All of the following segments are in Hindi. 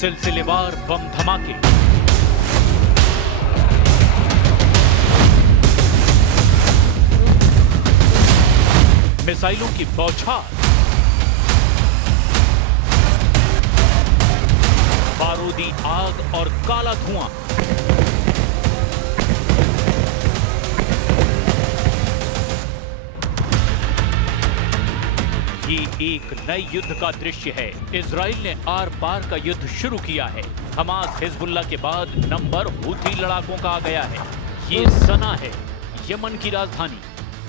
सिलसिलेवार बम धमाके, मिसाइलों की बौछार, बारूदी आग और काला धुआं। ये एक नए युद्ध का दृश्य है। इजराइल ने आर पार का युद्ध शुरू किया है। हमास हिजबुल्लाह के बाद नंबर हूथी लड़ाकों का आ गया है। ये सना है, यमन की राजधानी,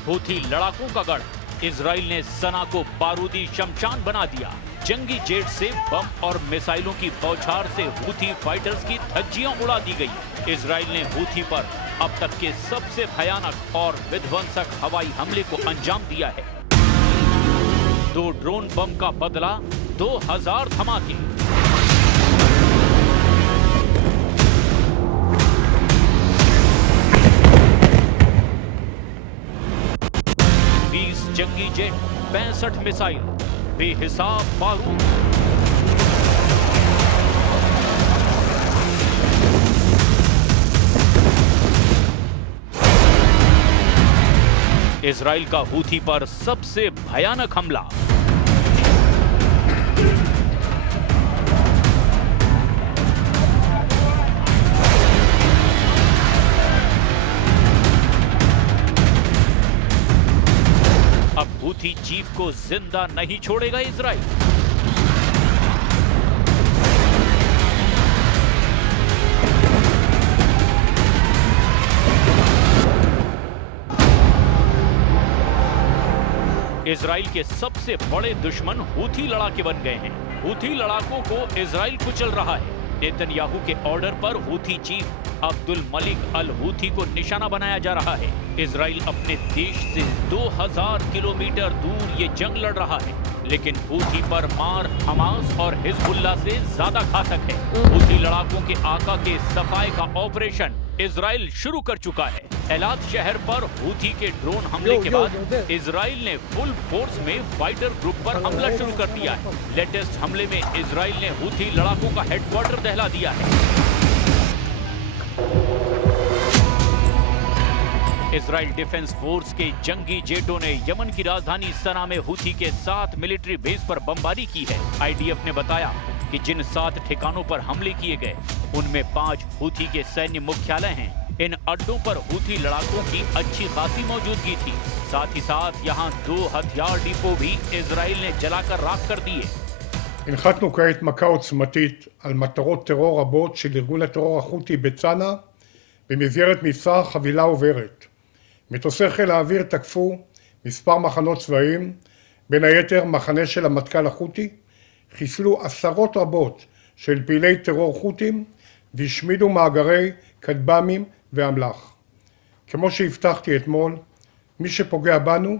हूथी लड़ाकों का गढ़। इजराइल ने सना को बारूदी शमशान बना दिया। जंगी जेट से बम और मिसाइलों की बौछार से हूथी फाइटर्स की धज्जियां उड़ा दी गई। इजराइल ने हूथी पर अब तक के सबसे भयानक और विध्वंसक हवाई हमले को अंजाम दिया है। 2 ड्रोन बम का बदला 2000 धमाके। जंगी जेट, 65 मिसाइल, बेहिसाब बारूद। इजराइल का हूथी पर सबसे भयानक हमला। अब हूथी चीफ को जिंदा नहीं छोड़ेगा इजराइल। इजराइल के सबसे बड़े दुश्मन हूथी लड़ाके बन गए हैं। हूथी लड़ाकों को इजराइल कुचल रहा है। नेतन्याहू के ऑर्डर पर हूथी चीफ अब्दुल मलिक अल हूथी को निशाना बनाया जा रहा है। इजराइल अपने देश से 2000 किलोमीटर दूर ये जंग लड़ रहा है, लेकिन हूथी पर मार हमास और हिजबुल्लाह से ज्यादा घातक है। हूथी लड़ाकों के आका के सफाई का ऑपरेशन इजराइल शुरू कर चुका है। एलात शहर पर हूथी के ड्रोन हमले के बाद इजराइल ने फुल फोर्स में फाइटर ग्रुप पर हमला शुरू कर दिया है। लेटेस्ट हमले में इजराइल ने हूथी लड़ाकों का हेडक्वार्टर दहला दिया है। इजराइल डिफेंस फोर्स के जंगी जेटों ने यमन की राजधानी सना में हूथी के 7 मिलिट्री बेस पर बमबारी की है। आईडीएफ ने बताया कि जिन 7 ठिकानों पर हमले किए गए उनमें 5 हूथी के सैन्य मुख्यालय हैं। इन अड्डों पर हूथी लड़ाकों की अच्छी खासी मौजूदगी थी। साथ ही साथ यहाँ 2 हथियार डिपो भी इजराइल ने जलाकर राख कर दिए। הנחתנו כעת מכה עוצמתית על מטרות טרור רבות של ארגון הטרור החותי בצנעא במסגרת מבצע חבילה עוברת. מטוסי חיל האוויר תקפו מספר מחנות צבאיים, בין היתר מחנה של המטכ"ל החותי, חיסלו עשרות רבות של פעילי טרור חותים והשמידו מאגרי כטב"מים ואמל"ח. כמו שהבטחתי אתמול, מי שפוגע בנו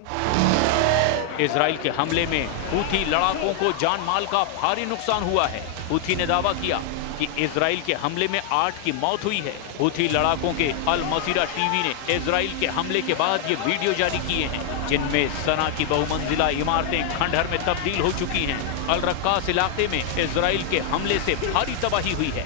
इजराइल के हमले में हूथी लड़ाकों को जान माल का भारी नुकसान हुआ है। हूथी ने दावा किया कि इजराइल के हमले में 8 की मौत हुई है। हूथी लड़ाकों के अल मसीरा टीवी ने इजराइल के हमले के बाद ये वीडियो जारी किए हैं, जिनमें सना की बहुमंजिला इमारतें खंडहर में तब्दील हो चुकी हैं। अल रक्कास इलाके में इजराइल के हमले से भारी तबाही हुई है।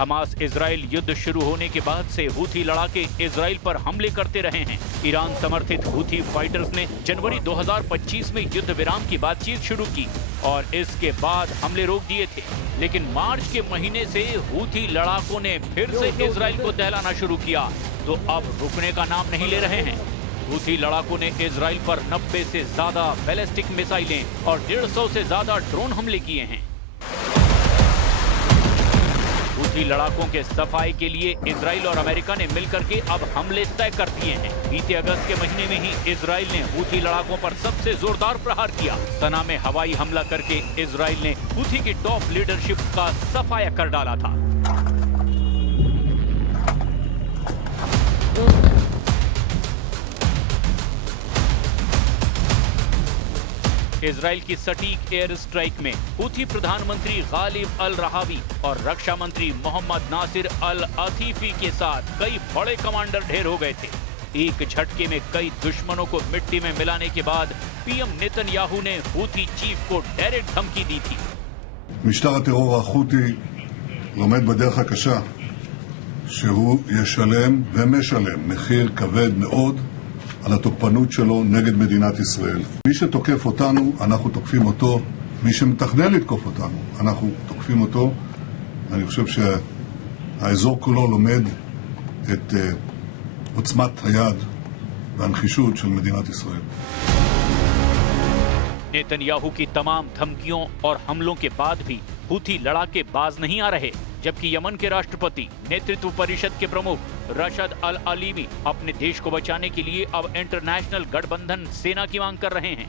हमास इजराइल युद्ध शुरू होने के बाद से हूथी लड़ाके इजराइल पर हमले करते रहे हैं। ईरान समर्थित हूथी फाइटर्स ने जनवरी 2025 में युद्ध विराम की बातचीत शुरू की और इसके बाद हमले रोक दिए थे, लेकिन मार्च के महीने से हूथी लड़ाकों ने फिर से इजराइल को दहलाना शुरू किया, तो अब रुकने का नाम नहीं ले रहे हैं। हूथी लड़ाकों ने इजराइल पर 90 से ज्यादा बैलिस्टिक मिसाइलें और 150 से ज्यादा ड्रोन हमले किए हैं। हूथी लड़ाकों के सफाई के लिए इजराइल और अमेरिका ने मिलकर के अब हमले तय कर दिए हैं। बीते अगस्त के महीने में ही इजराइल ने हूथी लड़ाकों पर सबसे जोरदार प्रहार किया। सना में हवाई हमला करके इजराइल ने हूथी की टॉप लीडरशिप का सफाया कर डाला था। इजराइल की सटीक एयर स्ट्राइक में हूथी प्रधानमंत्री गालिब अल रहावी और रक्षा मंत्री मोहम्मद नासिर अल अतीफी के साथ कई बड़े कमांडर ढेर हो गए थे। एक झटके में कई दुश्मनों को मिट्टी में मिलाने के बाद पीएम नेतन्याहू ने हूथी चीफ को डायरेक्ट धमकी दी थी। משטר הטרור החותי לומד בדרך הקשה שהוא ישלם ומשלם מחיר כבד מאוד על התוקפנות שלו נגד מדינת ישראל. מי שתוקף אותנו, אנחנו תוקפים אותו. מי שמתכנן לתקוף אותנו, אנחנו תוקפים אותו. אני חושב שהאזור כולו לומד את עוצמת היד והנחישות של מדינת ישראל. नेतन्याहू की तमाम धमकियों और हमलों के बाद भी हूथी लड़ाके बाज नहीं आ रहे, जबकि यमन के राष्ट्रपति नेतृत्व परिषद के प्रमुख रशद अल अलीमी अपने देश को बचाने के लिए अब इंटरनेशनल गठबंधन सेना की मांग कर रहे हैं।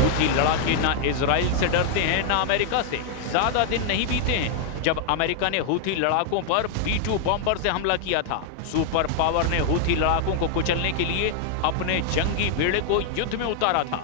हूथी लड़ाके ना इजराइल से डरते हैं ना अमेरिका से। ज्यादा दिन नहीं बीते हैं जब अमेरिका ने हूथी लड़ाकों पर B-2 बॉम्बर से हमला किया था। सुपर पावर ने हूथी लड़ाकों को कुचलने के लिए अपने जंगी बेड़े को युद्ध में उतारा था।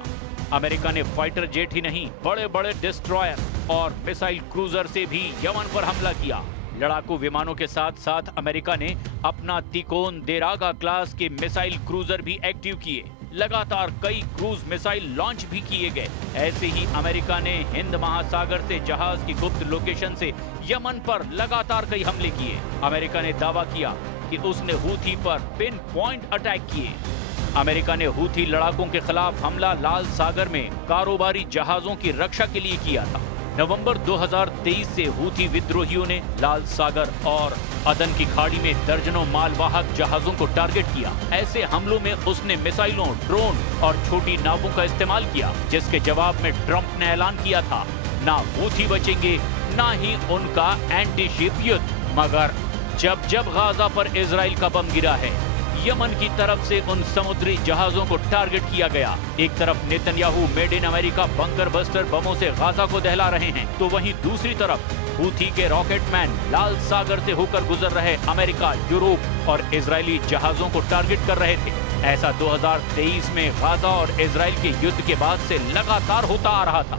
अमेरिका ने फाइटर जेट ही नहीं, बड़े बड़े डिस्ट्रॉयर और मिसाइल क्रूजर से भी यमन पर हमला किया। लड़ाकू विमानों के साथ साथ अमेरिका ने अपना तिकोन देरागा क्लास के मिसाइल क्रूजर भी एक्टिव किए। लगातार कई क्रूज मिसाइल लॉन्च भी किए गए। ऐसे ही अमेरिका ने हिंद महासागर से जहाज की गुप्त लोकेशन से यमन पर लगातार कई हमले किए। अमेरिका ने दावा किया कि उसने हूथी पर पिन पॉइंट अटैक किए। अमेरिका ने हूथी लड़ाकों के खिलाफ हमला लाल सागर में कारोबारी जहाजों की रक्षा के लिए किया था। नवंबर 2023 से हूथी विद्रोहियों ने लाल सागर और अदन की खाड़ी में दर्जनों मालवाहक जहाजों को टारगेट किया। ऐसे हमलों में उसने मिसाइलों, ड्रोन और छोटी नावों का इस्तेमाल किया, जिसके जवाब में ट्रंप ने ऐलान किया था ना हूथी बचेंगे ना ही उनका एंटी शिप युद्ध। मगर जब जब गाजा पर इजराइल का बम गिरा है, यमन की तरफ से उन समुद्री जहाजों को टारगेट किया गया। एक तरफ Netanyahu made in America bunker buster बमों से गाजा को दहला रहे हैं, तो वहीं दूसरी तरफ हूथी के रॉकेटमैन लाल सागर से होकर गुजर रहे अमेरिका, यूरोप और इजरायली जहाजों को टारगेट कर रहे थे। ऐसा 2023 में गाजा और इजराइल के युद्ध के बाद से लगातार होता आ रहा था।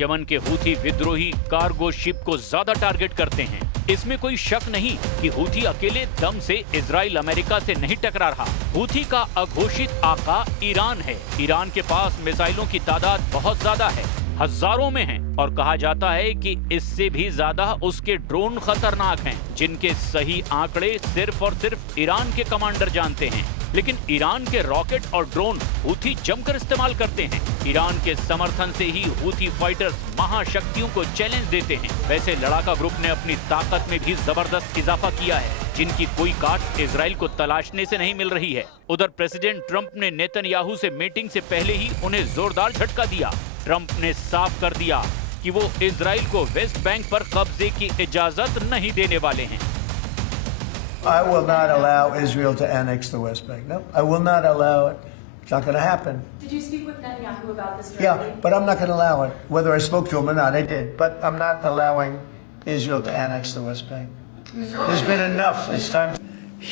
यमन के हूथी विद्रोही कार्गो शिप को ज्यादा टारगेट करते हैं। इसमें कोई शक नहीं कि हूथी अकेले दम से इजराइल अमेरिका से नहीं टकरा रहा। हूथी का अघोषित आका ईरान है। ईरान के पास मिसाइलों की तादाद बहुत ज्यादा है, हजारों में है, और कहा जाता है कि इससे भी ज्यादा उसके ड्रोन खतरनाक हैं, जिनके सही आंकड़े सिर्फ और सिर्फ ईरान के कमांडर जानते हैं। लेकिन ईरान के रॉकेट और ड्रोन हूथी जमकर इस्तेमाल करते हैं। ईरान के समर्थन से ही हूथी फाइटर्स महाशक्तियों को चैलेंज देते हैं। वैसे लड़ाका ग्रुप ने अपनी ताकत में भी जबरदस्त इजाफा किया है, जिनकी कोई काट इजराइल को तलाशने से नहीं मिल रही है। उधर प्रेसिडेंट ट्रंप ने नेतन्याहू से मीटिंग से पहले ही उन्हें जोरदार झटका दिया। ट्रंप ने साफ कर दिया कि वो इजराइल को वेस्ट बैंक पर कब्जे की इजाजत नहीं देने वाले हैं। I will not allow Israel to annex the West Bank. No, I will not allow it. It's not going to happen. Did you speak with Netanyahu about this directly? Yeah, but I'm not going to allow it. Whether I spoke to him or not, I did. But I'm not allowing Israel to annex the West Bank. There's been enough. It's time.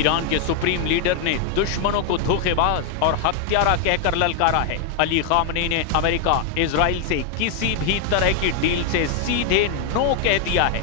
Iran के सुप्रीम लीडर ने दुश्मनों को धोखेबाज और हत्यारा कहकर ललकारा है। अली खामनी ने अमेरिका, इजराइल से किसी भी तरह की डील से सीधे नो कह दिया है।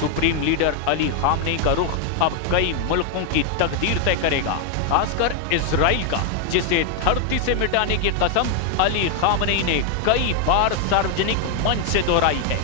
सुप्रीम लीडर अली खामनेई का रुख अब कई मुल्कों की तकदीर तय करेगा, खासकर इजराइल का, जिसे धरती से मिटाने की कसम अली खामनेई ने कई बार सार्वजनिक मंच से दोहराई है।